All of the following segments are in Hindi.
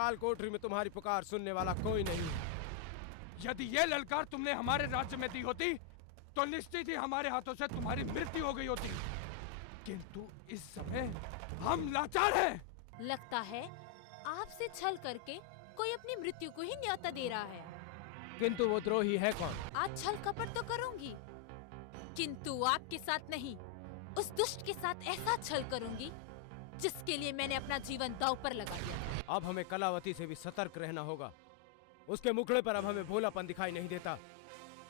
काल कोठरी में तुम्हारी पुकार सुनने वाला कोई नहीं। यदि ये ललकार तुमने हमारे राज्य में दी होती तो निश्चित ही हमारे हाथों से तुम्हारी मृत्यु हो गई होती, किंतु इस समय हम लाचार हैं। लगता है आपसे छल करके कोई अपनी मृत्यु को ही न्योता दे रहा है। किंतु वो द्रोही है कौन? आज छल कपट तो करूंगी, किंतु आपके साथ नहीं, उस दुष्ट के साथ ऐसा छल करूंगी जिसके लिए मैंने अपना जीवन दांव पर लगा दिया। अब हमें कलावती से भी सतर्क रहना होगा। उसके मुखड़े पर अब हमें भोलापन दिखाई नहीं देता,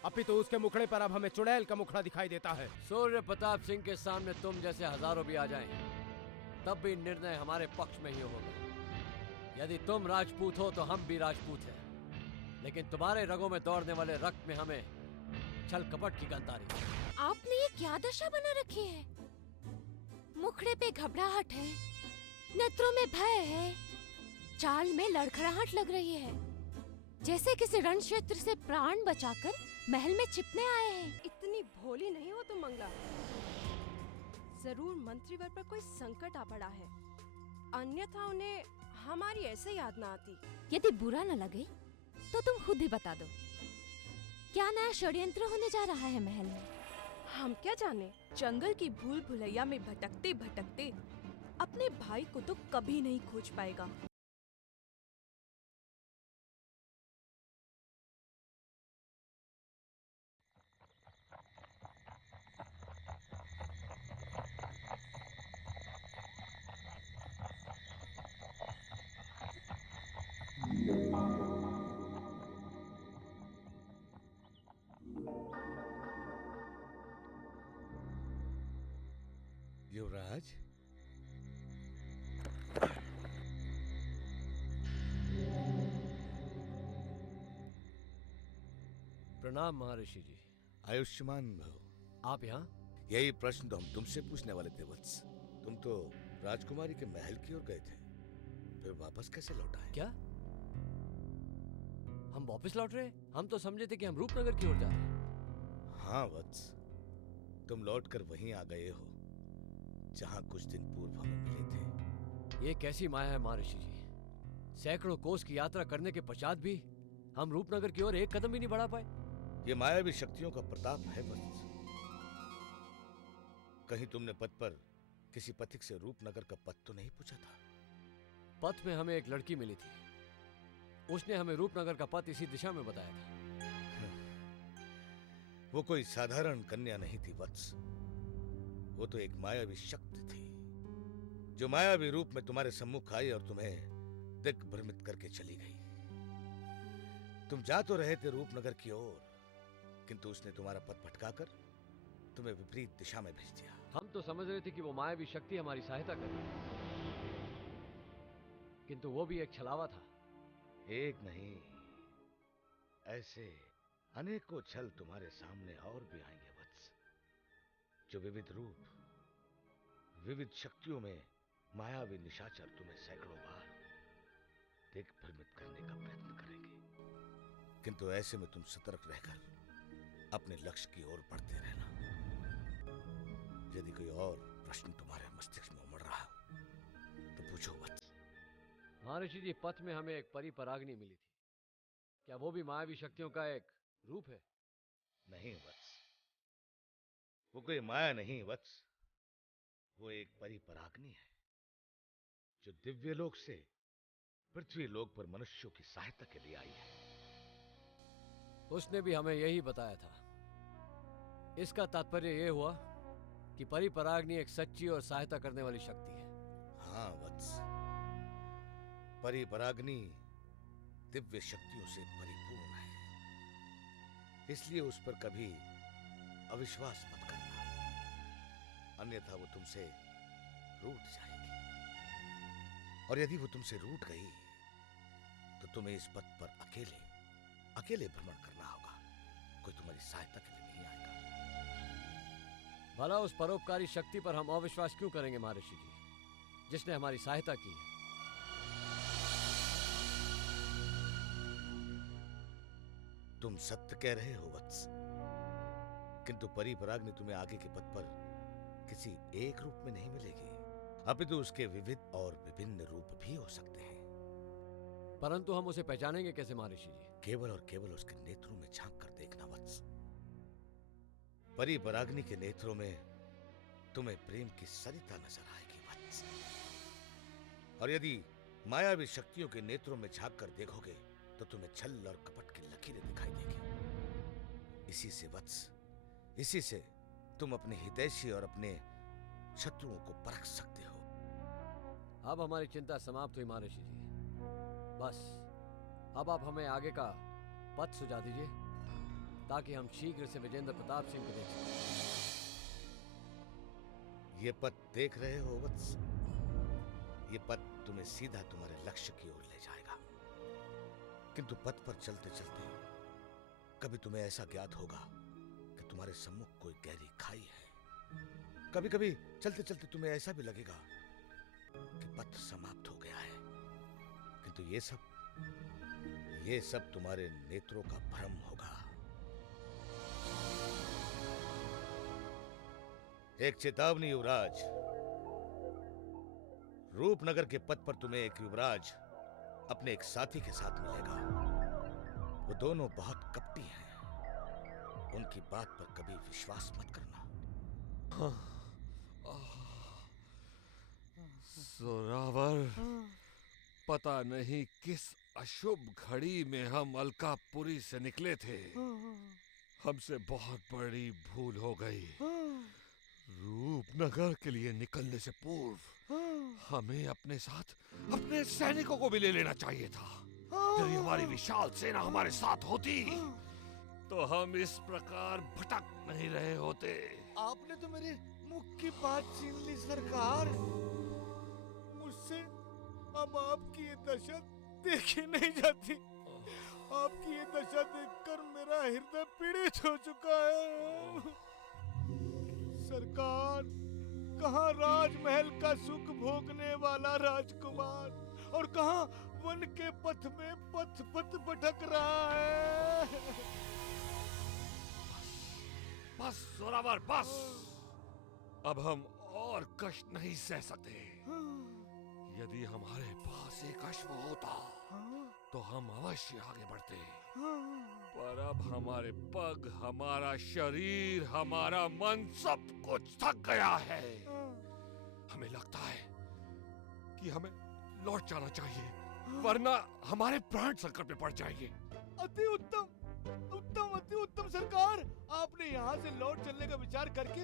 अपितु उसके मुखड़े पर अब हमें चुड़ैल का मुखड़ा दिखाई देता है। सूर्य प्रताप सिंह के सामने तुम जैसे हजारों भी आ जाएं, तब भी निर्णय हमारे पक्ष में ही होगा। यदि तुम राजपूत हो तो हम भी राजपूत हैं, लेकिन तुम्हारे रगों में दौड़ने वाले रक्त में हमें छल कपट की गंध आ रही है। आपने ये क्या दशा बना रखी है? मुखड़े पे घबराहट है, नेत्रों में भय है, चाल में लड़खड़ाहट लग रही है, जैसे किसी रण क्षेत्र से प्राण बचाकर महल में छिपने आए हैं। इतनी भोली नहीं हो तुम मंगला। जरूर मंत्रीवर पर कोई संकट आ पड़ा है, अन्यथा उन्हें हमारी ऐसे याद न आती। यदि बुरा न लगे तो तुम खुद ही बता दो, क्या नया षड्यंत्र होने जा रहा है महल में? हम क्या जाने। जंगल की भूल भुलैया में भटकते भटकते अपने भाई को तो कभी नहीं खोज पाएगा। युवराज, प्रणाम महर्षि जी। आयुष्मान भव। आप यहाँ? यही प्रश्न तो हम तुमसे पूछने वाले थे वत्स। तुम तो राजकुमारी के महल की ओर गए थे, फिर वापस कैसे लौट आए? क्या हम वापस लौट रहे? हम तो समझे थे कि हम रूपनगर की ओर जा रहे हैं। हाँ वत्स, तुम लौटकर वहीं आ गए हो जहां कुछ दिन पूर्व हमें मिले थे। ये कैसी माया है महर्षि जी? सैकड़ों कोस की यात्रा करने के पश्चात भी हम रूपनगर की ओर एक कदम भी नहीं बढ़ा पाए। ये मायावी शक्तियों का प्रताप है वत्स। कहीं तुमने पथ पर किसी पथिक से रूपनगर का पथ तो नहीं पूछा था? पथ में हमें एक लड़की मिली थी, उसने हमें रूपनगर का पथ इसी दिशा में बताया था। वो कोई साधारण कन्या नहीं थी वत्स, वो तो एक मायावी शक्ति थी जो मायावी रूप में तुम्हारे सम्मुख आई और तुम्हें दिग्भ्रमित करके चली गई। तुम जा तो रहे थे रूपनगर की ओर, किंतु उसने तुम्हारा पथ भटकाकर तुम्हें विपरीत दिशा में भेज दिया। हम तो समझ रहे थे कि वो मायावी शक्ति हमारी सहायता कर रही है, किंतु वो भी एक छलावा था। एक नहीं, ऐसे अनेकों छल तुम्हारे सामने और भी आएंगे वत्स, जो विविध रूप, विविध शक्तियों में मायावी निशाचर तुम्हें सैकड़ों बार दिग्भ्रमित करने का प्रयत्न करेंगे। किंतु ऐसे में तुम सतर्क रहकर अपने लक्ष्य की ओर बढ़ते रहना। यदि कोई और प्रश्न तुम्हारे मस्तिष्क में उमड़ रहा हो तो पूछो वत्स। महर्षि जी, पथ में हमें एक परी परागनी मिली थी, क्या वो भी मायावी शक्तियों का एक रूप है? नहीं वत्स, वो कोई माया नहीं वत्स, वो एक परी परागनी है जो दिव्य लोक से पृथ्वी लोक पर मनुष्यों की सहायता के लिए आई है। उसने भी हमें यही बताया था। इसका तात्पर्य यह हुआ कि परी परागनी एक सच्ची और सहायता करने वाली शक्ति है। हाँ वत्स, परी परागनी दिव्य शक्तियों से परिपूर्ण है, इसलिए उस पर कभी अविश्वास मत करना, अन्यथा वो तुमसे रूठ जाएगी। और यदि वो तुमसे रूठ गई तो तुम्हें इस पथ पर अकेले भ्रमण करना होगा, कोई तुम्हारी सहायता के लिए नहीं आएगा। भला उस परोपकारी शक्ति पर हम अविश्वास क्यों करेंगे महर्षि जी, जिसने हमारी सहायता की है? तुम सत्य कह रहे हो वत्स, किंतु परी परागनी तुम्हें आगे के पथ पर किसी एक रूप में नहीं मिलेगी, अपितु उसके विविध और विभिन्न रूप भी हो सकते हैं। परंतु हम उसे पहचानेंगे कैसे महर्षि जी? केवल और केवल उसके नेत्रों में झांक कर देखना वत्स। परी पराग्नि के नेत्रों में तुम्हें प्रेम की सरिता नजर आएगी वत्स। और यदि मायावी शक्तियों के नेत्रों में झांक कर देखोगे तो तुम्हें छल और कपट की लकीरें दिखाई देगी। इसी से वत्स, इसी से तुम अपने हितैषी और अपने शत्रुओं को परख सकते हो। अब हमारी चिंता समाप्त हुई महर्षि जी। बस अब आप हमें आगे का पथ सुझा दीजिए ताकि हम शीघ्र से विजेंद्र प्रताप सिंह को देख सकें। ये पथ देख रहे हो वत्स? ये पथ तुम्हें सीधा तुम्हारे लक्ष्य की ओर ले जाएगा। किंतु पथ पर चलते चलते कभी तुम्हें ऐसा ज्ञात होगा कि तुम्हारे सम्मुख कोई गहरी खाई है। कभी कभी चलते चलते तुम्हें ऐसा भी लगेगा कि पथ समाप्त हो गया है। किंतु ये सब तुम्हारे नेत्रों का भ्रम होगा। एक चेतावनी युवराज, रूपनगर के पथ पर तुम्हें एक युवराज अपने एक साथी के साथ मिलेगा। वो दोनों बहुत कपटी हैं। उनकी बात पर कभी विश्वास मत करना। जोरावर, पता नहीं किस अशुभ घड़ी में हम अलकापुरी से निकले थे। हमसे बहुत बड़ी भूल हो गई। रूपनगर के लिए निकलने से पूर्व हमें अपने साथ अपने सैनिकों को भी ले लेना चाहिए था। यदि हमारी विशाल सेना हमारे साथ होती तो हम इस प्रकार भटक नहीं रहे होते। आपने तो मेरे मुख की बात छीन ली सरकार। मुझसे अब आपकी ये दशा देखी नहीं जाती। आपकी ये दशा देखकर मेरा हृदय पीड़ित हो चुका है। सरकार, कहाँ राजमहल का सुख भोगने वाला राजकुमार और कहाँ वन के पथ में पथ पथ भटक रहा है। बस जोरावर, बस। अब हम और कष्ट नहीं सह सकते। यदि हमारे पास एक अश्व होता तो हम अवश्य आगे बढ़ते। पर अब हमारे पग, हमारा शरीर, हमारा मन सब कुछ थक गया है। हमें लगता है कि हमें लौट जाना चाहिए, वरना हमारे प्राण संकट में पड़ जाएंगे। अति उत्तम, उत्तम, अति उत्तम सरकार। आपने यहाँ से लौट चलने का विचार करके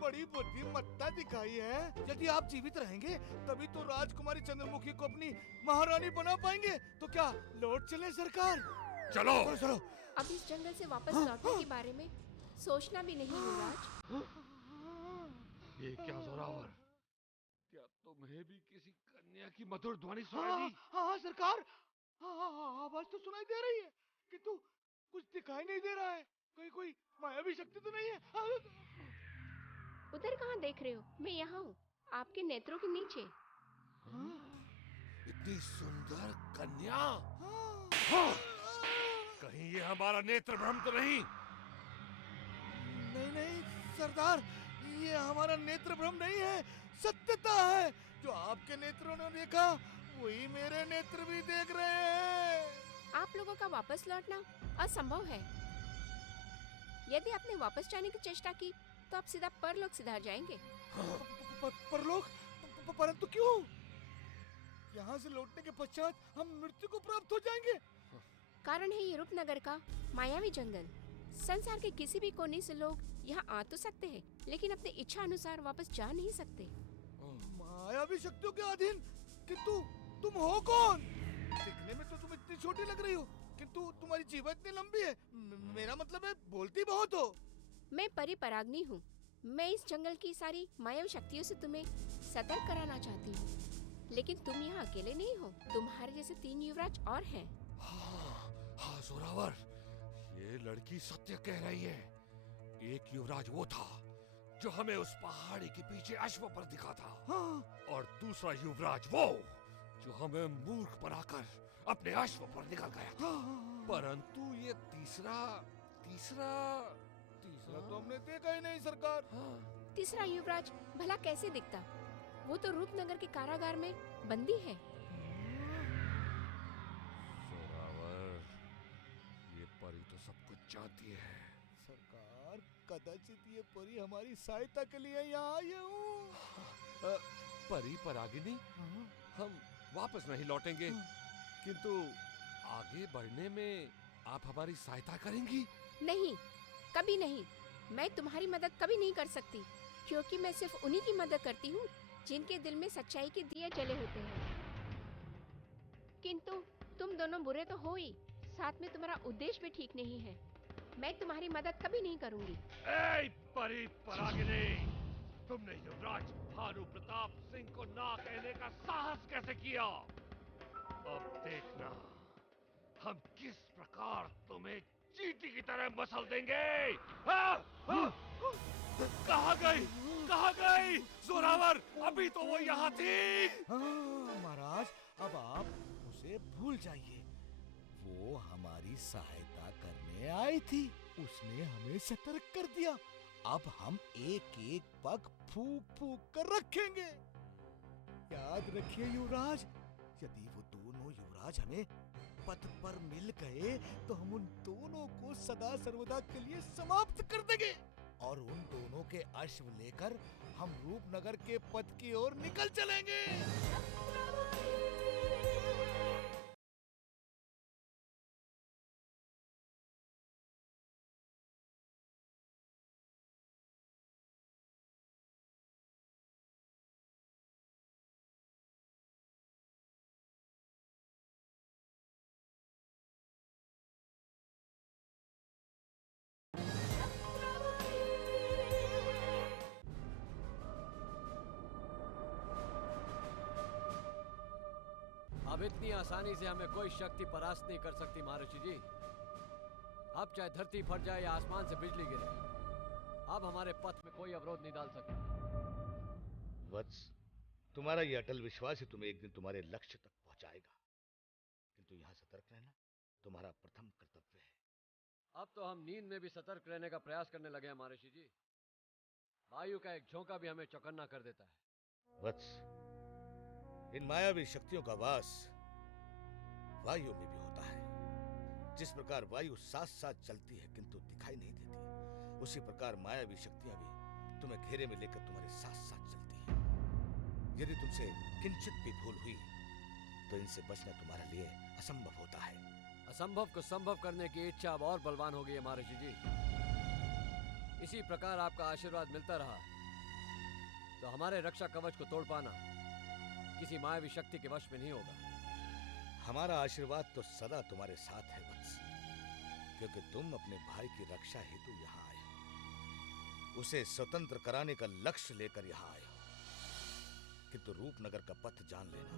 बड़ी बुद्धिमत्ता दिखाई है। यदि आप जीवित रहेंगे तभी तो राजकुमारी चंद्रमुखी को अपनी महारानी बना पाएंगे। तो क्या लौट चले सरकार? चलो, चलो। अब इस जंगल से वापस लौटने के बारे में सोचना भी नहीं युवराज। ये क्या जोरावर, क्या तुम्हें भी किसी कन्या की मधुर ध्वनि सुनाई दी? हाँ सरकार, हाँ, आवाज तो सुनाई दे रही है किंतु कुछ दिखाई नहीं दे रहा है। कोई मायावी शक्ति तो नहीं है? उधर कहाँ देख रहे हो? मैं यहाँ हूँ, आपके नेत्रों के नीचे। इतनी सुंदर कन्या। हाँ। कहीं ये हमारा नेत्र भ्रम तो नहीं? नहीं सरदार, ये हमारा नेत्र भ्रम नहीं है, सत्यता है। जो आपके नेत्रों ने देखा वही मेरे नेत्र भी देख रहे हैं। आप लोगों का वापस लौटना असंभव है। यदि आपने वापस जाने की चेष्टा की तो आप सीधा परलोक सिधार जाएंगे। परलोक? परंतु क्यों? यहाँ से लौटने के पश्चात हम मृत्यु को प्राप्त हो जाएंगे। कारण है ये रूपनगर का मायावी जंगल। संसार के किसी भी कोने से लोग यहाँ आ तो सकते हैं, लेकिन अपनी इच्छा अनुसार वापस जा नहीं सकते। मायावी शक्तियों के अधीन? किंतु तुम हो कौन? दिखने में तो तुम इतनी छोटी लग रही हो, किंतु तुम्हारी जीभ इतनी लंबी है। मेरा मतलब है बोलती बहुत हो। मैं परी पराग्नि हूँ। मैं इस जंगल की सारी मायावी शक्तियों से तुम्हें सतर्क कराना चाहती हूँ। लेकिन तुम यहाँ अकेले नहीं हो, तुम्हारे जैसे 3 युवराज और हैं। हाँ जोरावर, ये लड़की सत्य कह रही है। एक युवराज वो था जो हमें उस पहाड़ी के पीछे अश्व पर दिखा था। और दूसरा युवराज वो जो हमें मूर्ख बनाकर अपने अश्व पर निकल गया था। परंतु ये तीसरा तो हमने देखा ही नहीं सरकार। तीसरा युवराज भला कैसे दिखता? वो तो रूपनगर के कारागार में बंदी है। कदाचित ये परी हमारी सहायता के लिए यहाँ आई हूँ। परी परागिनी, हम वापस नहीं लौटेंगे, किंतु आगे बढ़ने में आप हमारी सहायता करेंगी? नहीं, कभी नहीं। मैं तुम्हारी मदद कभी नहीं कर सकती, क्योंकि मैं सिर्फ उन्हीं की मदद करती हूँ जिनके दिल में सच्चाई के दिए जले होते हैं। किंतु तुम दोनों बुरे तो हो ही, साथ में तुम्हारा उद्देश्य भी ठीक नहीं है। मैं तुम्हारी मदद कभी नहीं करूँगी। ए परी परागिनी, तुमने युवराज भानु प्रताप सिंह को ना कहने का साहस कैसे किया? अब देखना हम किस प्रकार तुम्हें चींटी की तरह मसल देंगे। कहाँ गई, कहाँ गई जोरावर? अभी तो वो यहाँ थी। महाराज, अब आप उसे भूल जाइए। वो हमारी सहायता करने आई थी, उसने हमें सतर्क कर दिया। अब हम एक एक पग फूंक फूंक कर रखेंगे। याद रखिए युवराज, यदि वो दोनों युवराज हमें पथ पर मिल गए तो हम उन दोनों को सदा सर्वदा के लिए समाप्त कर देंगे और उन दोनों के अश्व लेकर हम रूपनगर के पथ की ओर निकल चलेंगे। अब इतनी आसानी से हमें कोई शक्ति परास्त नहीं कर सकती महर्षि जी। अब चाहे धरती फट जाए या आसमान से बिजली गिरे, अब हमारे पथ में कोई अवरोध नहीं डाल सकता। वत्स, तुम्हारा ये अटल विश्वास ही तुम्हें एक दिन तुम्हारे लक्ष्य तक पहुंचाएगा, किंतु यहाँ सतर्क रहना तुम्हारा प्रथम कर्तव्य है। अब तो हम नींद में भी सतर्क रहने का प्रयास करने लगे हैं महर्षि जी। वायु का एक झोंका भी हमें चौकन्ना कर देता है। वत्स, इन मायावी शक्तियों का वास वायु में भी होता है। जिस प्रकार वायु साथ साथ चलती है किंतु दिखाई नहीं देती, उसी प्रकार मायावी शक्तियां भी तुम्हें घेरे में लेकर तुम्हारे साथ साथ चलती हैं। यदि तुमसे किंचित भी भूल हुई तो इनसे बचना तुम्हारे लिए असंभव होता है। असंभव को संभव करने की इच्छा अब और बलवान हो गई है महर्षि जी। इसी प्रकार आपका आशीर्वाद मिलता रहा तो हमारे रक्षा कवच को तोड़ पाना किसी मायावी शक्ति के वश में नहीं होगा। हमारा आशीर्वाद तो सदा तुम्हारे साथ है वत्स, क्योंकि तुम अपने भाई की रक्षा हेतु यहाँ आए हो, उसे स्वतंत्र कराने का लक्ष्य लेकर यहाँ आए हो। किंतु रूपनगर का पथ जान लेना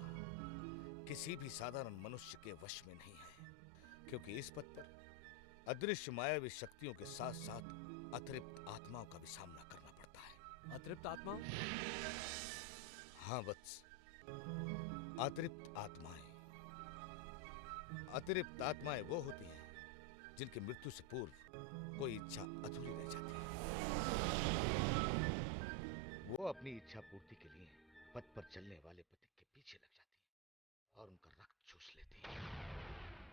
किसी भी साधारण मनुष्य के वश में नहीं है, क्योंकि इस पथ पर अदृश्य मायावी शक्तियों के साथ साथ अतिरिक्त आत्माओं का भी सामना करना पड़ता है। अतिरिक्त आत्मा? हाँ वत्स, अतिरिक्त आत्माएं। अतिरिक्त आत्माएं वो होती हैं जिनकी मृत्यु से पूर्व कोई इच्छा अधूरी रह जाती है। वो अपनी इच्छा पूर्ति के लिए पथ पर चलने वाले पथिक के पीछे लग जाती हैं और उनका रक्त चूस लेती हैं।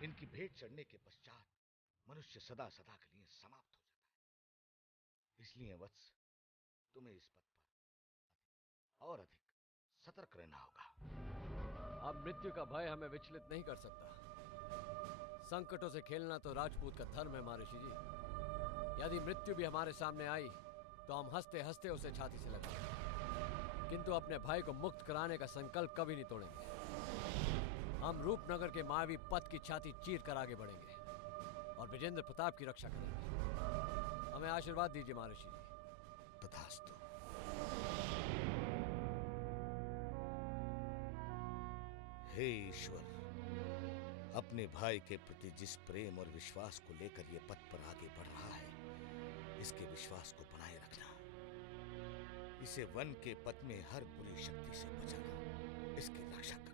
इनकी भेंट चढ़ने के पश्चात मनुष्य सदा सदा के लिए समाप्त हो जाता है। इसलिए वत्स, तुम्हें इस पथ पर और अधिक सतर्क रहना होगा। अब मृत्यु का भय हमें विचलित नहीं कर सकता। संकटों से खेलना तो राजपूत का धर्म है महर्षि जी। यदि मृत्यु भी हमारे सामने आई तो हम हंसते हंसते उसे छाती से लगाएंगे, किंतु अपने भाई को मुक्त कराने का संकल्प कभी नहीं तोड़ेंगे। हम रूपनगर के मायावी पथ की छाती चीर कर आगे बढ़ेंगे और विजेंद्र प्रताप की रक्षा करेंगे। हमें आशीर्वाद दीजिए महर्षि जी। तथास्तु। हे ईश्वर, अपने भाई के प्रति जिस प्रेम और विश्वास को लेकर ये पथ पर आगे बढ़ रहा है, इसके विश्वास को बनाए रखना। इसे वन के पथ में हर बुरी शक्ति से बचाना, इसकी रक्षा करना।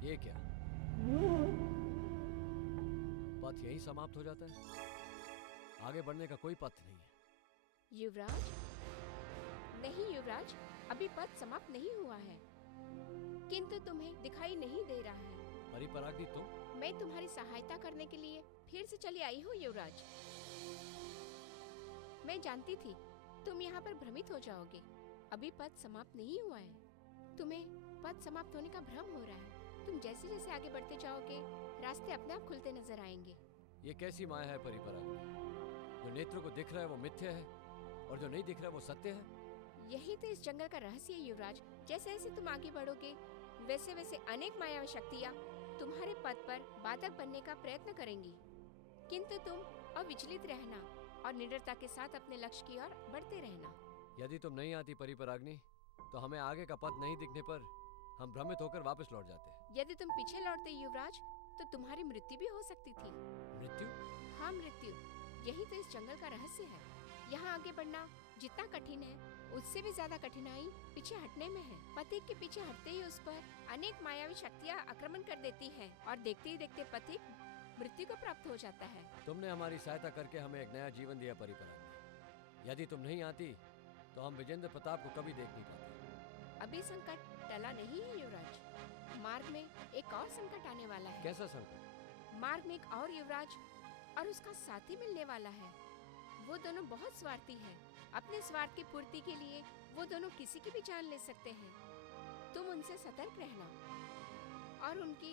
ये क्या, पथ यहीं समाप्त हो जाता है? आगे बढ़ने का कोई पथ नहीं है। युवराज, नहीं युवराज, अभी पथ समाप्त नहीं हुआ है, किंतु तुम्हें दिखाई नहीं दे रहा है। परिपरागी तुम? मैं तुम्हारी सहायता करने के लिए फिर से चली आई हूँ युवराज। मैं जानती थी तुम यहाँ पर भ्रमित हो जाओगे। अभी पथ समाप्त नहीं हुआ है, तुम्हें पथ समाप्त होने का भ्रम हो रहा है। तुम जैसे जैसे आगे बढ़ते जाओगे रास्ते अपने आप खुलते नजर आएंगे। ये कैसी माया है परिपरागी? जो नेत्र को दिख रहा है वो मिथ्या है और जो नहीं दिख रहा है वो सत्य है। यही तो इस जंगल का रहस्य है युवराज। जैसे जैसे तुम आगे बढ़ोगे वैसे वैसे अनेक मायावी शक्तियाँ तुम्हारे पथ पर बाधक बनने का प्रयत्न करेंगी, किंतु तुम अविचलित रहना और निडरता के साथ अपने लक्ष्य की ओर बढ़ते रहना। यदि तुम नहीं आती परिपराग्नि तो हमें आगे का पथ नहीं दिखने पर हम भ्रमित होकर वापस लौट जाते। यदि तुम पीछे लौटते युवराज तो तुम्हारी मृत्यु भी हो सकती थी। मृत्यु? हाँ, मृत्यु। यही तो इस जंगल का रहस्य है। यहाँ आगे बढ़ना जितना कठिन है उससे भी ज्यादा कठिनाई पीछे हटने में है। पथिक के पीछे हटते ही उस पर अनेक मायावी शक्तियाँ आक्रमण कर देती हैं और देखते ही देखते पथिक मृत्यु को प्राप्त हो जाता है। तुमने हमारी सहायता करके हमें एक नया जीवन दिया परिपराग्नि। यदि तुम नहीं आती तो हम विजेंद्र प्रताप को कभी देख नहीं पाते। अभी संकट टला नहीं है युवराज, मार्ग में एक और संकट आने वाला है। कैसा संकट? मार्ग में एक और युवराज और उसका साथी मिलने वाला है। वो दोनों बहुत स्वार्थी हैं। अपने स्वार्थ की पूर्ति के लिए वो दोनों किसी की भी जान ले सकते हैं। तुम उनसे सतर्क रहना और उनकी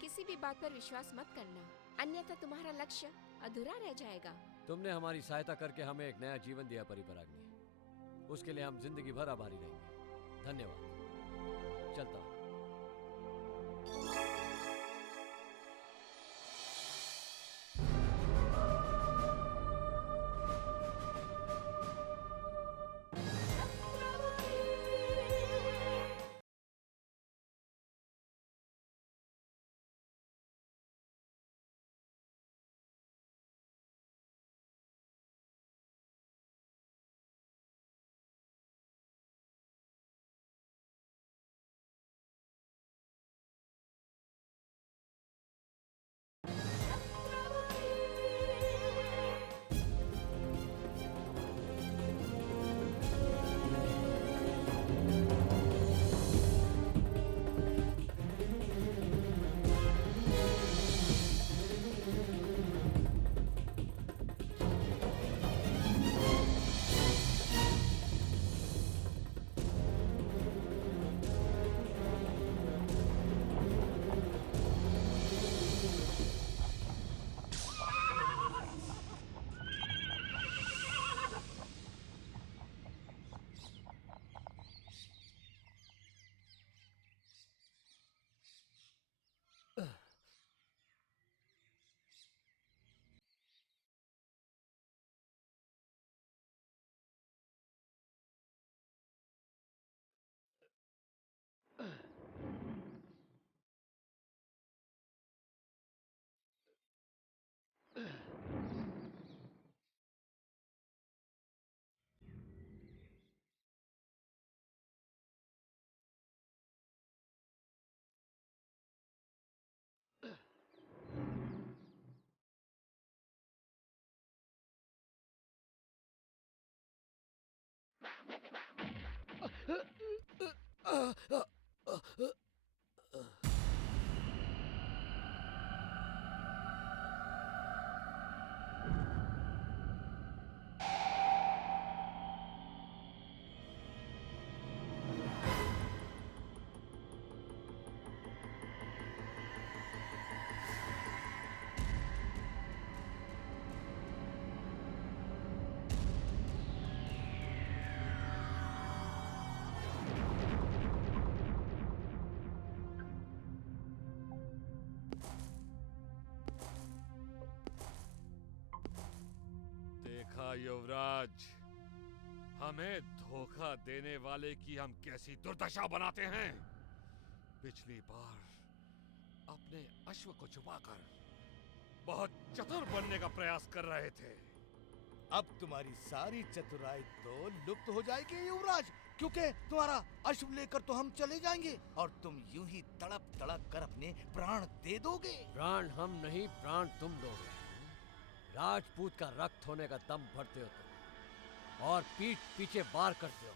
किसी भी बात पर विश्वास मत करना, अन्यथा तुम्हारा लक्ष्य अधूरा रह जाएगा। तुमने हमारी सहायता करके हमें एक नया जीवन दिया परिपराग्नि, उसके लिए हम जिंदगी भर आभारी रहेंगे। धन्यवाद। चलता हूं। युवराज, हमें धोखा देने वाले की हम कैसी दुर्दशा बनाते हैं। पिछली बार अपने अश्व को छुपाकर बहुत चतुर बनने का प्रयास कर रहे थे। अब तुम्हारी सारी चतुराई तो लुप्त हो जाएगी युवराज, क्योंकि तुम्हारा अश्व लेकर तो हम चले जाएंगे और तुम यूं ही तड़प तड़प कर अपने प्राण दे दोगे। प्राण हम नहीं, प्राण तुम दोगे। राजपूत का रक्त होने का दम भरते हो तुम और पीठ पीछे वार करते हो।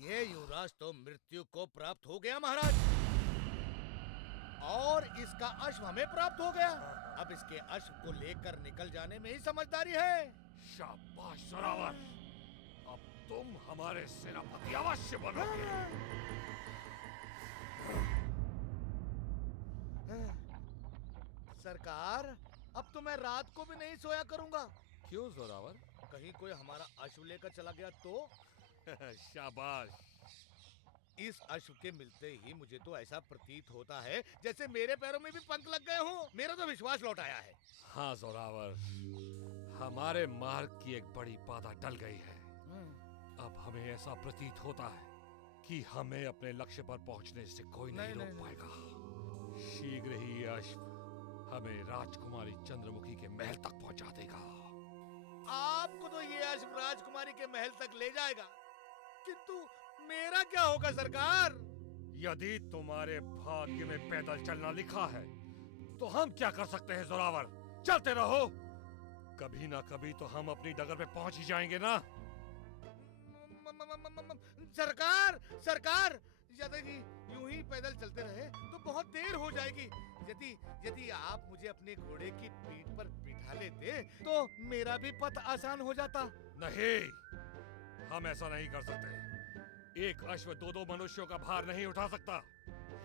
ये युवराज तो मृत्यु को प्राप्त हो गया महाराज, और इसका अश्व हमें प्राप्त हो गया। अब इसके अश्व को लेकर निकल जाने में ही समझदारी है। शाबाश जोरावर, अब तुम हमारे सेनापति अवश्य बनोगे। सरकार, अब तो मैं रात को भी नहीं सोया करूंगा। क्यों जोरावर? कहीं कोई हमारा अश्व लेकर चला गया तो? शाबाश। इस अश्व के मिलते ही मुझे तो ऐसा प्रतीत होता है जैसे मेरे पैरों में भी पंख लग गए हों। मेरा तो विश्वास लौट आया है। हाँ जोरावर, हमारे मार्ग की एक बड़ी बाधा टल गई है। अब हमें ऐसा प्रतीत होता है कि हमें अपने लक्ष्य पर पहुंचने से कोई नहीं रोक पाएगा। शीघ्र ही ये अश्व हमें राजकुमारी चंद्रमुखी के महल तक पहुंचा देगा। आपको तो ये अश्व राजकुमारी के महल तक ले जाएगा, किंतु मेरा क्या होगा सरकार? यदि तुम्हारे भाग्य में पैदल चलना लिखा है तो हम क्या कर सकते हैं जोरावर? चलते रहो, कभी ना कभी तो हम अपनी डगर पे पहुंच ही जाएंगे ना। सरकार, सरकार, यदि यूं ही पैदल चलते रहे तो बहुत देर हो जाएगी। यदि आप मुझे अपने घोड़े की पीठ पर बिठा लेते तो मेरा भी पथ आसान हो जाता। नहीं, हम ऐसा नहीं कर सकते। एक अश्व दो मनुष्यों का भार नहीं उठा सकता।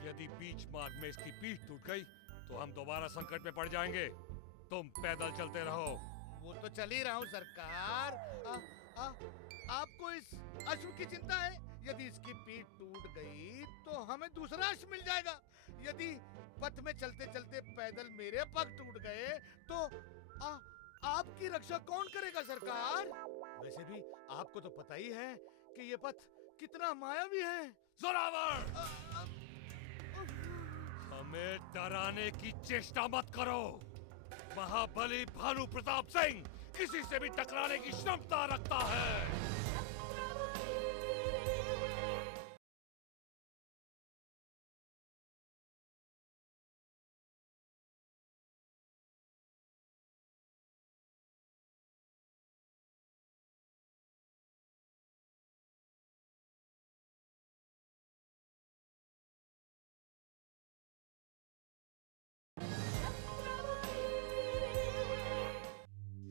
यदि बीच मार्ग में इसकी पीठ टूट गई तो हम दोबारा संकट में पड़ जाएंगे। तुम पैदल चलते रहो। वो तो चल ही रहा हूँ सरकार। आपको इस अश्व की चिंता है? यदि इसकी पीठ टूट गई तो हमें दूसरा अश्व मिल जाएगा। यदि पथ में चलते चलते पैदल मेरे पग टूट गए तो आपकी रक्षा कौन करेगा सरकार? वैसे भी आपको तो पता ही है कि ये पथ कितना मायावी है। जोरावर, हमें डराने की चेष्टा मत करो। महाबली भानु प्रताप सिंह किसी से भी टकराने की क्षमता रखता है।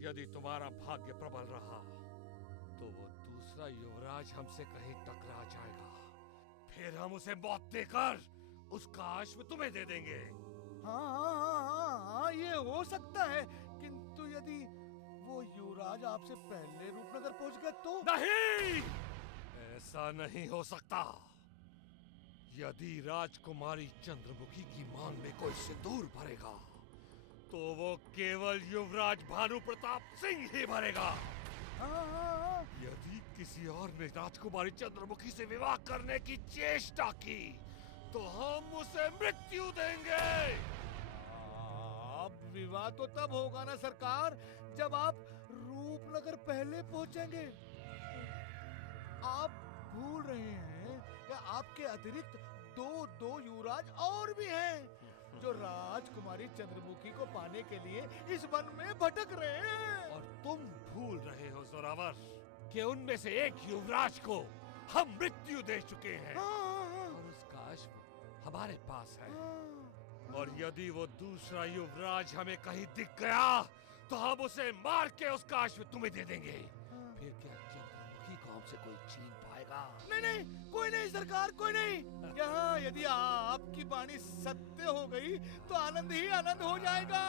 यदि तुम्हारा भाग्य प्रबल रहा तो वो दूसरा युवराज हमसे कहीं टकरा जाएगा। फिर हम उसे मौत देकर उसका अश्व तुम्हें दे देंगे। हाँ, ये हो सकता है, किंतु यदि वो युवराज आपसे पहले रूपनगर पहुंच गए तो? नहीं, ऐसा नहीं हो सकता। यदि राजकुमारी चंद्रमुखी की मांग में कोई सिंदूर भरेगा तो वो केवल युवराज भानु प्रताप सिंह ही भरेगा। यदि किसी और ने राजकुमारी चंद्रमुखी से विवाह करने की चेष्टा की तो हम उसे मृत्यु देंगे। अब विवाह तो तब होगा ना सरकार, जब आप रूपनगर पहले पहुंचेंगे। आप भूल रहे हैं या आपके अतिरिक्त दो युवराज और भी हैं जो राजकुमारी चंद्रमुखी को पाने के लिए इस वन में भटक रहे हैं। और तुम भूल रहे हो जोरावर कि उनमें से एक युवराज को हम मृत्यु दे चुके हैं और उसका अश्व हमारे पास है। और यदि वो दूसरा युवराज हमें कहीं दिख गया तो हम उसे मार के उसका अश्व तुम्हें दे देंगे। फिर क्या चंद्रमुखी को हमसे कोई छीन पाएगा? नहीं, कोई नहीं सरकार, कोई नहीं। यहाँ यदि आपकी वाणी सत्य हो गई तो आनंद ही आनंद हो जाएगा।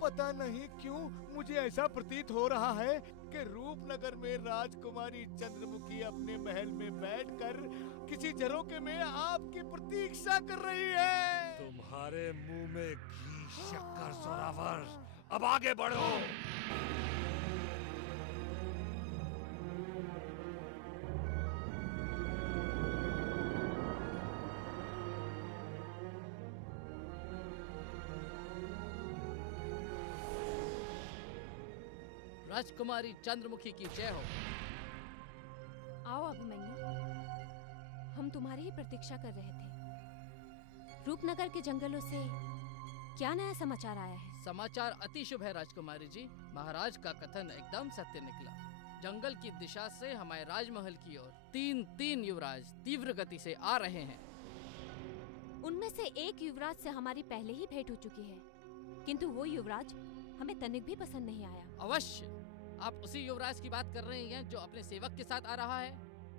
पता नहीं क्यों मुझे ऐसा प्रतीत हो रहा है कि रूपनगर में राजकुमारी चंद्रमुखी अपने महल में बैठकर किसी झरोखे में आपकी प्रतीक्षा कर रही है। तुम्हारे मुंह में घी शक्कर जोरावर, अब आगे बढ़ो। राजकुमारी चंद्रमुखी की जय हो। आओ अभिमन्यु, हम तुम्हारी ही प्रतीक्षा कर रहे थे। रूपनगर के जंगलों से क्या नया समाचार आया है? समाचार अति शुभ है राजकुमारी जी। महाराज का कथन एकदम सत्य निकला। जंगल की दिशा से हमारे राजमहल की ओर तीन युवराज तीव्र गति से आ रहे हैं। उनमें से एक युवराज से हमारी पहले ही भेंट हो चुकी है, किंतु वो युवराज हमें तनिक भी पसंद नहीं आया। अवश्य आप उसी युवराज की बात कर रहे हैं जो अपने सेवक के साथ आ रहा है।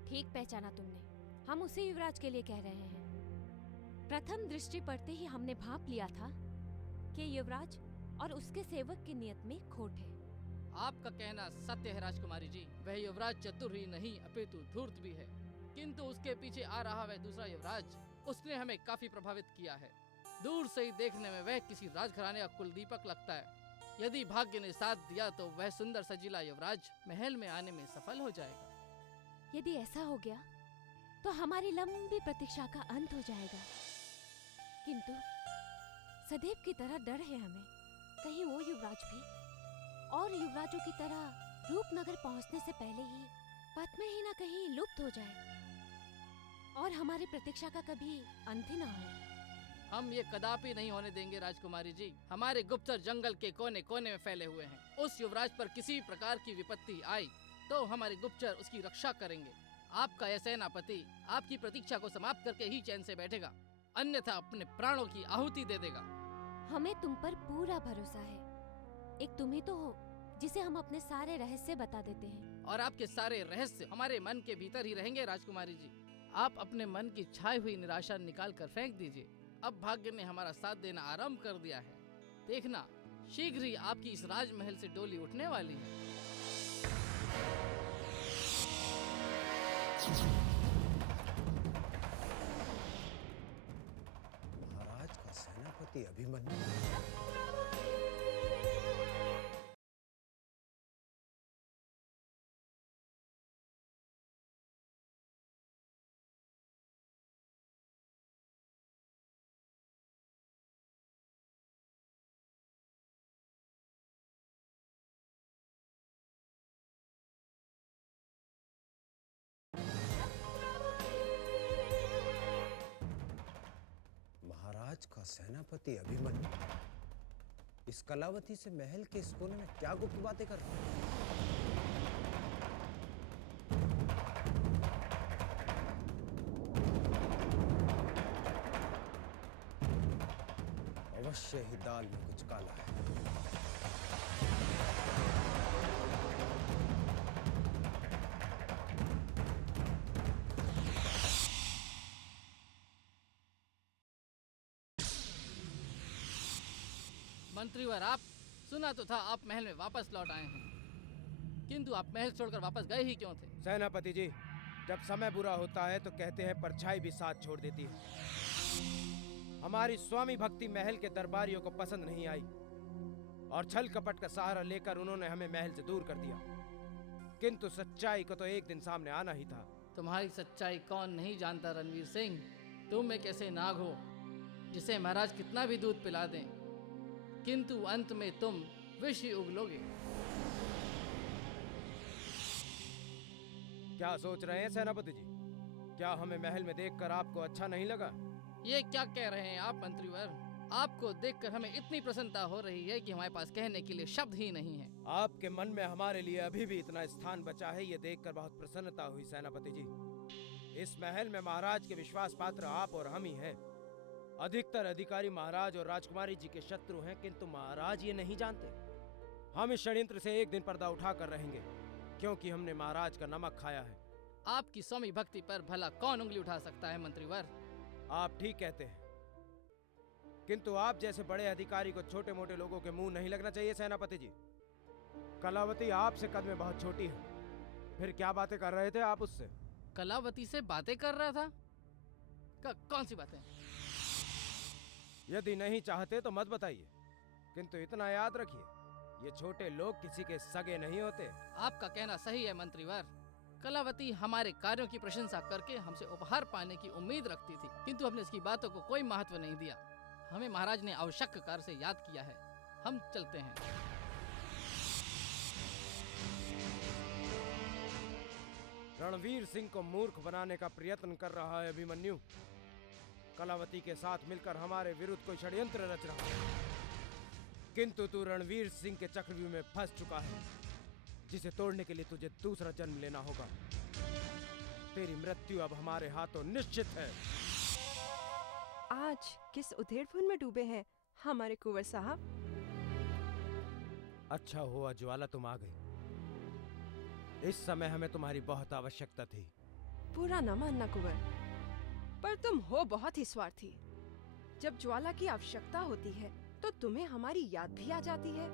ठीक पहचाना तुमने, हम उसी युवराज के लिए कह रहे हैं। प्रथम दृष्टि पड़ते ही हमने भांप लिया था कि युवराज और उसके सेवक की नियत में खोट है। आपका कहना सत्य है राजकुमारी जी। वह युवराज चतुर ही नहीं अपितु धूर्त भी है, किंतु उसके पीछे आ रहा वह दूसरा युवराज, उसने हमें काफी प्रभावित किया है। दूर से ही देखने में वह किसी राजघराने का कुलदीपक लगता है। यदि भाग्य ने साथ दिया तो वह सुंदर सजीला युवराज महल में आने में सफल हो जाएगा। यदि ऐसा हो गया तो हमारी लंबी प्रतीक्षा का अंत हो जाएगा। किंतु सदैव की तरह डर है हमें, कहीं वो युवराज भी और युवराजों की तरह रूपनगर पहुंचने से पहले ही पथ में ही ना कहीं लुप्त हो जाए और हमारी प्रतीक्षा का कभी अंत ही ना हो। हम ये कदापि नहीं होने देंगे राजकुमारी जी। हमारे गुप्तचर जंगल के कोने कोने में फैले हुए हैं। उस युवराज पर किसी प्रकार की विपत्ति आई तो हमारे गुप्तचर उसकी रक्षा करेंगे। आपका यह सेनापति आपकी प्रतीक्षा को समाप्त करके ही चैन से बैठेगा, अन्यथा अपने प्राणों की आहुति दे देगा। हमें तुम पर पूरा भरोसा है। एक तुम ही तो हो जिसे हम अपने सारे रहस्य बता देते हैं। और आपके सारे रहस्य हमारे मन के भीतर ही रहेंगे राजकुमारी जी। आप अपने मन की छाई हुई निराशा निकाल कर फेंक दीजिए। अब भाग्य ने हमारा साथ देना आरंभ कर दिया है। देखना, शीघ्र ही आपकी इस राजमहल से डोली उठने वाली है। महाराज का सेनापति अभिमन्यु। महाराज का सेनापति अभिमन्यु इस कलावती से महल के इस कोने में क्या गुप्त बातें कर रहा है? अवश्य ही दाल में कुछ काला है। मंत्रीवर, आप सुना तो था आप महल में वापस लौट आए हैं, किंतु आप महल छोड़कर वापस गए ही क्यों थे? सेनापति जी, जब समय बुरा होता है तो कहते हैं परछाई भी साथ छोड़ देती है। हमारी स्वामी भक्ति महल के दरबारियों को पसंद नहीं आई और छल कपट का सहारा लेकर उन्होंने हमें महल से दूर कर दिया, किंतु सच्चाई को तो एक दिन सामने आना ही था। तुम्हारी सच्चाई कौन नहीं जानता रणवीर सिंह। तुम एक ऐसे नाग हो जिसे महाराज कितना भी दूध पिला दें, किंतु अंत में तुम विष ही उगलोगे। क्या सोच रहे हैं सेनापति जी? क्या हमें महल में देखकर आपको अच्छा नहीं लगा? ये क्या कह रहे हैं आप मंत्रीवर? आपको देखकर हमें इतनी प्रसन्नता हो रही है कि हमारे पास कहने के लिए शब्द ही नहीं है। आपके मन में हमारे लिए अभी भी इतना स्थान बचा है, ये देखकर बहुत प्रसन्नता हुई सेनापति जी। इस महल में महाराज के विश्वास पात्र आप और हम ही हैं। अधिकतर अधिकारी महाराज और राजकुमारी जी के शत्रु हैं, किंतु महाराज ये नहीं जानते। हम इस षड्यंत्र से एक दिन पर्दा उठाकर रहेंगे, क्योंकि हमने महाराज का नमक खाया है। आपकी स्वामी भक्ति पर भला कौन उंगली उठा सकता है मंत्रीवर? आप ठीक कहते हैं, किंतु आप जैसे बड़े अधिकारी को छोटे मोटे लोगों के मुंह नहीं लगना चाहिए सेनापति जी। कलावती आपसे कद में बहुत छोटी है, फिर क्या बातें कर रहे थे आप उससे? कलावती से बातें कर रहा था? कौन सी बातें? यदि नहीं चाहते तो मत बताइए, किंतु इतना याद रखिए, ये छोटे लोग किसी के सगे नहीं होते। आपका कहना सही है मंत्रीवर। कलावती हमारे कार्यों की प्रशंसा करके हमसे उपहार पाने की उम्मीद रखती थी, किंतु हमने इसकी बातों को कोई महत्व नहीं दिया। हमें महाराज ने आवश्यक कार्य से याद किया है। हम चलते हैं। रणवीर सिंह को मूर्ख बनाने का प्रयत्न कर रहा है अभिमन्यु। कलावती के साथ मिलकर हमारे विरुद्ध कोई षड्यंत्र रच रहा है, किंतु तू रणवीर सिंह के चक्रव्यूह में फंस चुका है, जिसे तोड़ने के लिए तुझे दूसरा जन्म लेना होगा। तेरी मृत्यु अब हमारे हाथों निश्चित है। आज किस उधेड़पुन में डूबे हैं हमारे कुंवर साहब? अच्छा हुआ ज्वाला तुम आ गई। इस समय हमें तुम्हारी बहुत आवश्यकता थी। पूरा न मानना कुंवर, पर तुम हो बहुत ही स्वार्थी। जब ज्वाला की आवश्यकता होती है तो तुम्हें हमारी याद भी आ जाती है,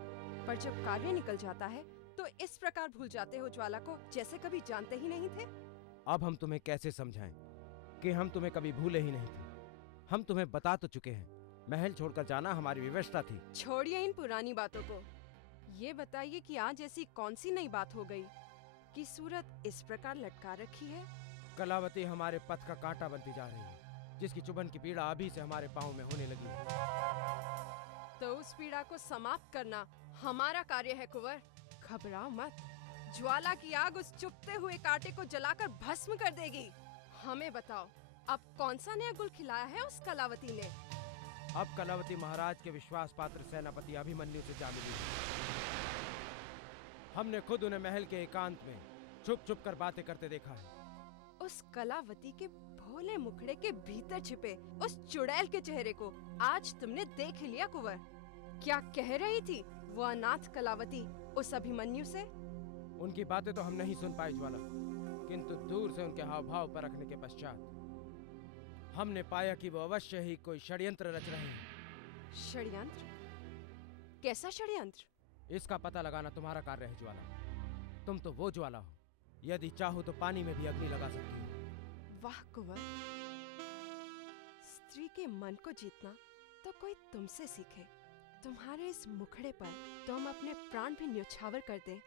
पर जब कार्य निकल जाता है तो इस प्रकार भूल जाते हो ज्वाला को, जैसे कभी जानते ही नहीं थे। अब हम तुम्हें कैसे समझाएं कि हम तुम्हें कभी भूले ही नहीं थे? हम तुम्हें बता तो चुके हैं, महल छोड़कर जाना हमारी व्यवस्था थी। छोड़िए इन पुरानी बातों को। ये बताइए कि आज ऐसी कौन सी नई बात हो गई कि सूरत इस प्रकार लटका रखी है? कलावती हमारे पथ का कांटा बनती जा रही है, जिसकी चुभन की पीड़ा अभी से हमारे पाँव में होने लगी है। तो उस पीड़ा को समाप्त करना हमारा कार्य है कुंवर। घबराओ मत, ज्वाला की आग उस चुभते हुए कांटे को जलाकर भस्म कर देगी। हमें बताओ, अब कौन सा नया गुल खिलाया है उस कलावती ने? अब कलावती महाराज के विश्वास पात्र सेनापति अभिमन्यु से जा मिली। हमने खुद उन्हें महल के एकांत में छुप छुप कर बातें करते देखा है। उस कलावती के भोले मुखड़े के भीतर छिपे उस चुड़ैल के चेहरे को आज तुमने देख ही लिया कुंवर। क्या कह रही थी वो अनाथ कलावती उस अभिमन्यु से? उनकी बातें तो हम नहीं सुन पाए ज्वाला, किंतु दूर से उनके हाव भाव परखने के पश्चात हमने पाया कि वो अवश्य ही कोई षड्यंत्र रच रहे हैं। षड्यंत्र? कैसा षड्यंत्र? इसका पता लगाना तुम्हारा कार्य है ज्वाला। तुम तो वो ज्वाला हो, यदि चाहो तो पानी में भी अग्नि लगा सकती हो। वाह कुंवर, स्त्री के मन को जीतना तो कोई तुमसे सीखे। तुम्हारे इस मुखड़े पर तो हम अपने प्राण भी न्योछावर कर दें,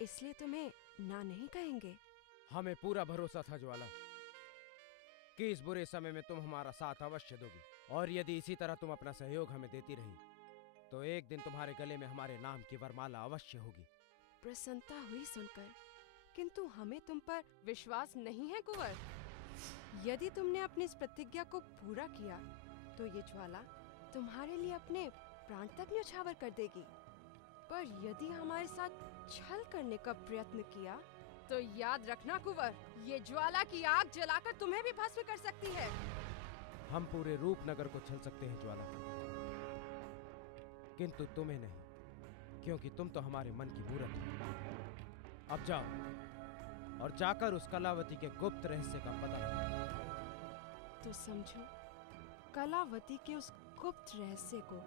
इसलिए तुम्हें ना नहीं कहेंगे। हमें पूरा भरोसा था ज्वाला कि इस बुरे समय में तुम हमारा साथ अवश्य दोगी, और यदि इसी तरह तुम अपना सहयोग हमें देती रही तो एक दिन तुम्हारे गले में हमारे नाम की वरमाला अवश्य होगी। प्रसन्नता हुई सुनकर, किंतु हमें तुम पर विश्वास नहीं है कुंवर। यदि तुमने अपनी इस प्रतिज्ञा को पूरा किया तो ये ज्वाला तुम्हारे लिए अपने प्राण तक न्योछावर कर देगी, पर यदि हमारे साथ छल करने का प्रयत्न किया तो याद रखना कुंवर, ये ज्वाला की आग जलाकर तुम्हें भी भस्म कर सकती है। हम पूरे रूपनगर को छल सकते हैं ज्वाला, किंतु तुम्हें नहीं, क्योंकि तुम तो हमारे मन की मूरत हो। अब जाओ और जाकर उस कलावती के गुप्त रहस्य का पता लगाओ। तो समझो, कलावती के उस गुप्त रहस्य को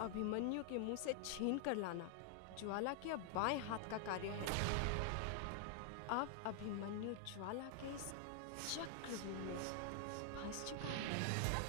अभिमन्यु के मुंह से छीन कर लाना ज्वाला के अब बाएं हाथ का कार्य है। अब अभिमन्यु ज्वाला के इस चक्रव्यूह में फंस चुका है।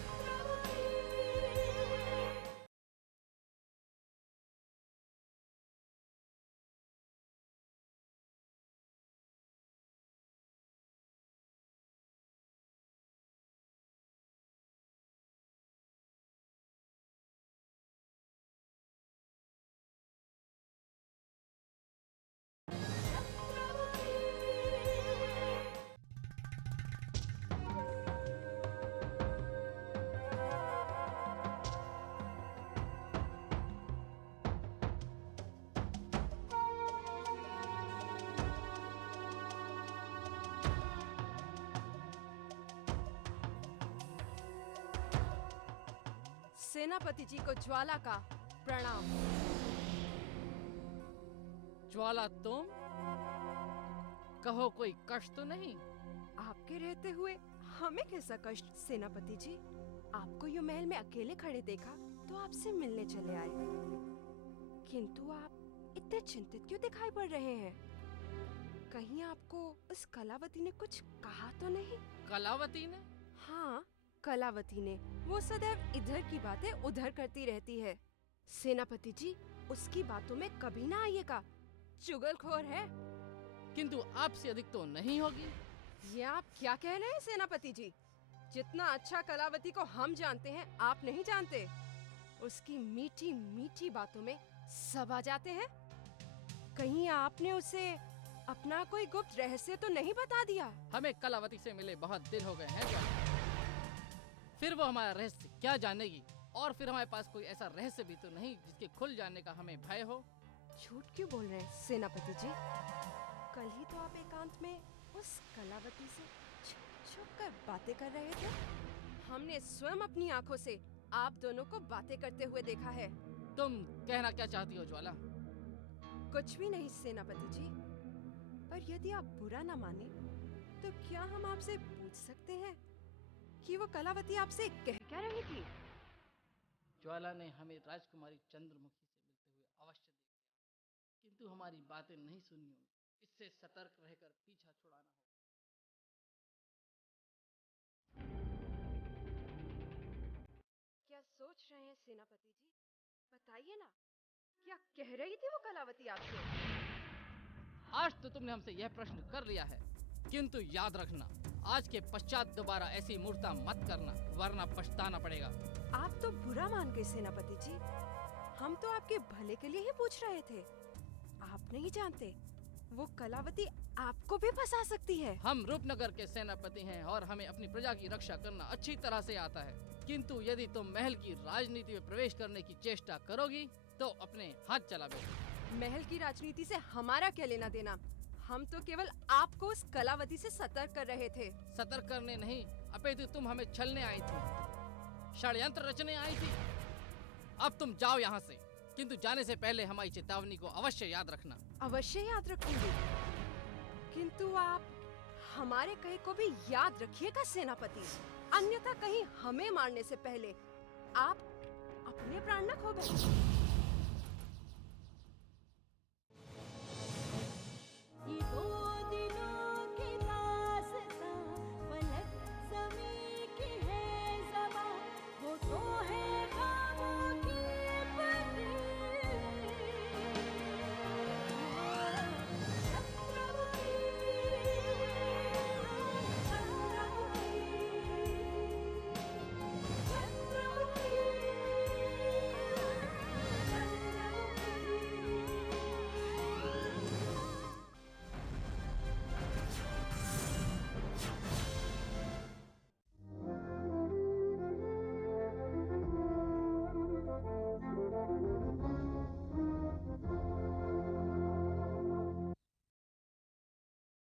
सेनापति जी को ज्वाला का प्रणाम। ज्वाला तुम कहो कोई कष्ट तो नहीं? आपके रहते हुए हमें कैसा कष्ट सेनापति जी? आपको यो महल में अकेले खड़े देखा तो आपसे मिलने चले आए, किंतु आप इतने चिंतित क्यों दिखाई पड़ रहे हैं? कहीं आपको उस कलावती ने कुछ कहा तो नहीं? कलावती ने? हाँ, कलावती ने। वो सदैव इधर की बातें उधर करती रहती है। सेनापति जी, उसकी बातों में कभी ना आइएगा, चुगलखोर है। किंतु आपसे अधिक तो नहीं होगी। ये आप क्या कह रहे हैं सेनापति जी? जितना अच्छा कलावती को हम जानते हैं, आप नहीं जानते। उसकी मीठी मीठी बातों में सब आ जाते हैं। कहीं आपने उसे अपना कोई गुप्त रहस्य तो नहीं बता दिया? हमें कलावती से मिले बहुत दिन हो गए हैं ज्वाला। फिर वो हमारा रहस्य क्या जानेगी? और फिर हमारे पास कोई ऐसा रहस्य भी तो नहीं जिसके खुल जाने का हमें भय हो। झूठ क्यों बोल रहे हैं सेनापति जी? कल ही तो आप एकांत में उस कलावती से छुप कर बातें कर रहे थे। हमने स्वयं अपनी आंखों से आप दोनों को बातें करते हुए देखा है। तुम कहना क्या चाहती हो ज्वाला? कुछ भी नहीं सेनापति जी, पर यदि आप बुरा ना माने तो क्या हम आपसे पूछ सकते हैं कि वो कलावती आपसे कह क्या रही थी? ज्वाला ने हमें राजकुमारी चंद्रमुखी से मिलते हुए अवश्य देख लिया, किंतु हमारी बातें नहीं सुनी होंगी। इससे सतर्क रहकर पीछा छुड़ाना होगा। क्या सोच रहे हैं सेनापति जी? बताइए ना, क्या कह रही थी वो कलावती आपसे? आज तो तुमने हमसे यह प्रश्न कर लिया है, किंतु याद रखना, आज के पश्चात दोबारा ऐसी मूर्खता मत करना, वरना पछताना पड़ेगा। आप तो बुरा मान गए सेनापति जी। हम तो आपके भले के लिए ही पूछ रहे थे। आप नहीं जानते, वो कलावती आपको भी फंसा सकती है। हम रूपनगर के सेनापति हैं और हमें अपनी प्रजा की रक्षा करना अच्छी तरह से आता है, किंतु यदि तुम महल की राजनीति में प्रवेश करने की चेष्टा करोगी तो अपने हाथ चला बैठो। महल की राजनीति से हमारा क्या लेना देना? हम तो केवल आपको उस कलावती से सतर्क कर रहे थे। सतर्क करने नहीं, अपितु तुम हमें छलने आई थी, षड्यंत्र रचने आई थी। अब तुम जाओ यहाँ से, किंतु जाने से पहले हमारी चेतावनी को अवश्य याद रखना। अवश्य याद रखूंगी, किंतु आप हमारे कहे को भी याद रखिएगा सेनापति, अन्यथा कहीं हमें मारने से पहले आप अपने प्राण न खो बैठे।